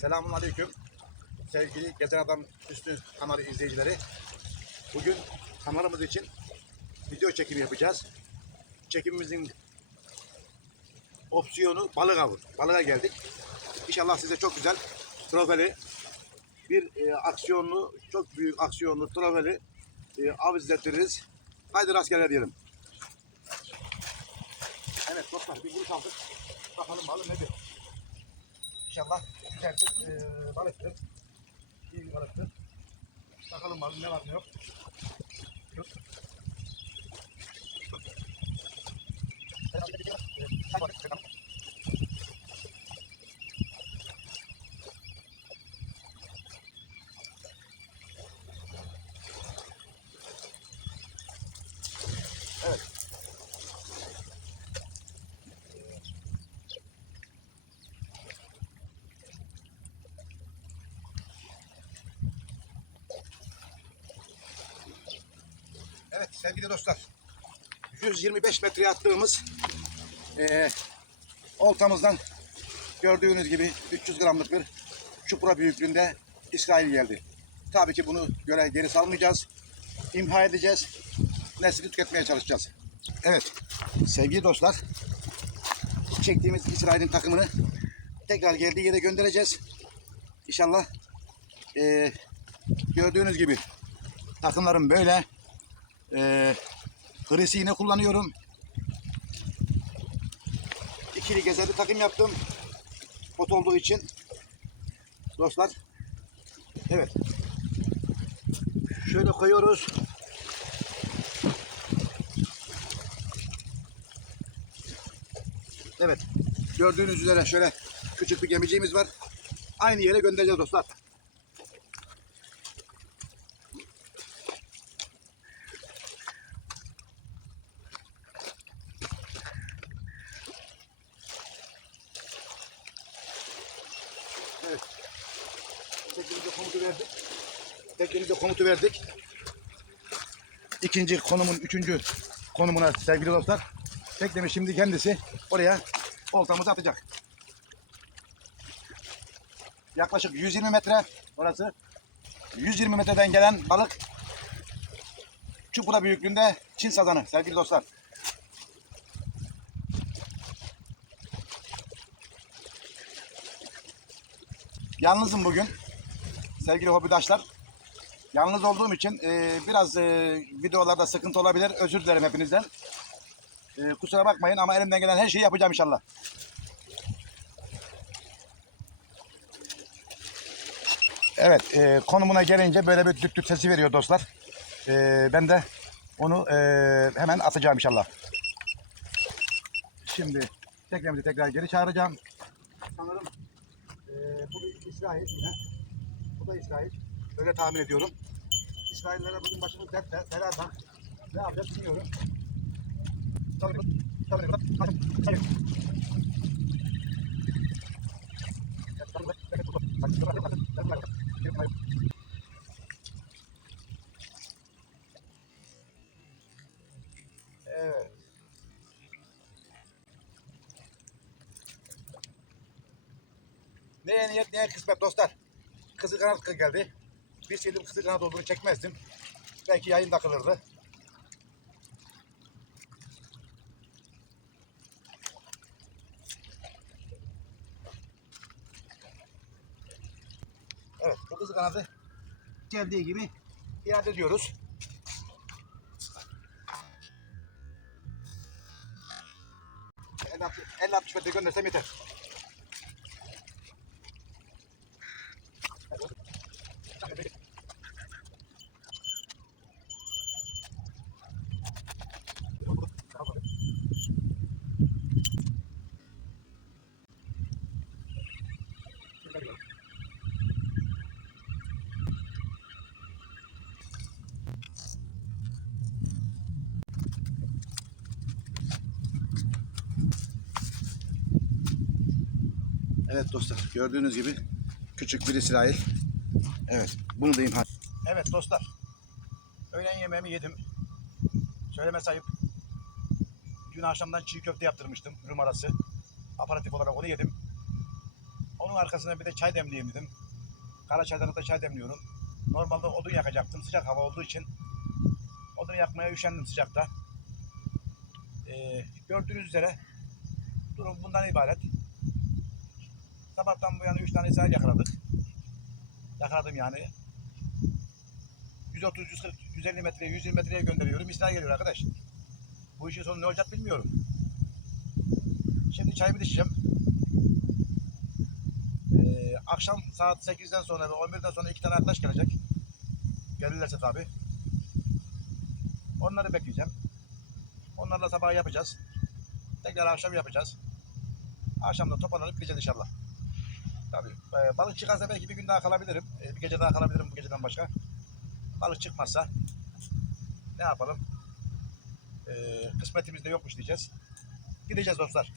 Selamun Aleyküm. Sevgili Gezen Adam Üstü kanalı izleyicileri. Bugün kanalımız için video çekimi yapacağız. Çekimimizin opsiyonu balık avı. Balığa geldik. İnşallah size çok güzel trofeli bir e, aksiyonlu, çok büyük aksiyonlu trofeli e, av izlettiririz. Haydi rastgele diyelim. Evet dostlar bir vuruş aldık. Bakalım balık nedir? İnşallah bir e, balıktır. İyi bir balıktır. Bakalım balık ne var ne yok. Tut. Evet. Evet sevgili dostlar. 125 metreye attığımız eee oltamızdan gördüğünüz gibi 300 gramlık bir çupra büyüklüğünde İsrail geldi. Tabii ki bunu göre geri salmayacağız. İmha edeceğiz. Nesli tüketmeye çalışacağız. Evet sevgili dostlar. Çektiğimiz İsrail'in takımını tekrar geldiği yere göndereceğiz. İnşallah eee, gördüğünüz gibi takımlarım böyle. Ee, Hırisi yine kullanıyorum. İkili gezerli takım yaptım. Pot olduğu için. Dostlar. Evet. Şöyle koyuyoruz. Evet. Gördüğünüz üzere şöyle küçük bir gemiciğimiz var. Aynı yere göndereceğiz dostlar. Teknemize komutu verdik. Teknemize komutu verdik. İkinci konumun, üçüncü konumuna sevgili dostlar. Teknemiz şimdi kendisi oraya oltamızı atacak. Yaklaşık 120 metre orası. 120 metreden gelen balık çupura büyüklüğünde Çin sazanı sevgili dostlar. Yalnızım bugün. Sevgili hobidaşlar. Yalnız olduğum için e, biraz e, videolarda sıkıntı olabilir. Özür dilerim hepinizden. E, kusura bakmayın ama elimden gelen her şeyi yapacağım inşallah. Evet, e, konumuna gelince böyle bir düt düt sesi veriyor dostlar. E, ben de onu e, hemen atacağım inşallah. Şimdi teknemizi tekrar geri çağıracağım. Sanırım ee, bu bir İsrail yine. Bu da İsrail. Öyle tahmin ediyorum. İsraillere bugün başımız dertte. Beraber ne yapacağız bilmiyorum. Tabii, tabii, tabii, tabii. Evet. Neye niyet neye kısmet dostlar. Kızıl kanat geldi. Bir şeydim kızıl kanat olduğunu çekmezdim. Belki yayın takılırdı. Evet bu kızıl kanadı geldiği gibi iade ediyoruz. El 60 metre göndersem yeter. Evet dostlar gördüğünüz gibi küçük bir İsrail. Evet bunu da imha. Evet dostlar öğlen yemeğimi yedim. Söyleme sayıp dün akşamdan çiğ köfte yaptırmıştım Rum arası. Aparatif olarak onu yedim. Onun arkasına bir de çay demleyeyim dedim. Kara çaydanlıkta çay demliyorum. Normalde odun yakacaktım sıcak hava olduğu için. Odunu yakmaya üşendim sıcakta. Ee, gördüğünüz üzere durum bundan ibaret. Sabahtan bu yana 3 tane İsrail yakaladık. Yakaladım yani. 130, 140, 150 metreye, 120 metreye gönderiyorum. İsrail geliyor arkadaş. Bu işin sonu ne olacak bilmiyorum. Şimdi çayımı içeceğim. Ee, akşam saat 8'den sonra ve 11'den sonra iki tane arkadaş gelecek. Gelirlerse tabii. Onları bekleyeceğim. Onlarla sabah yapacağız. Tekrar akşam yapacağız. Akşam da toparlanıp gideceğiz inşallah. Tabii. e, balık çıkarsa belki bir gün daha kalabilirim. E, bir gece daha kalabilirim bu geceden başka. Balık çıkmazsa ne yapalım? E, kısmetimizde yokmuş diyeceğiz. Gideceğiz dostlar.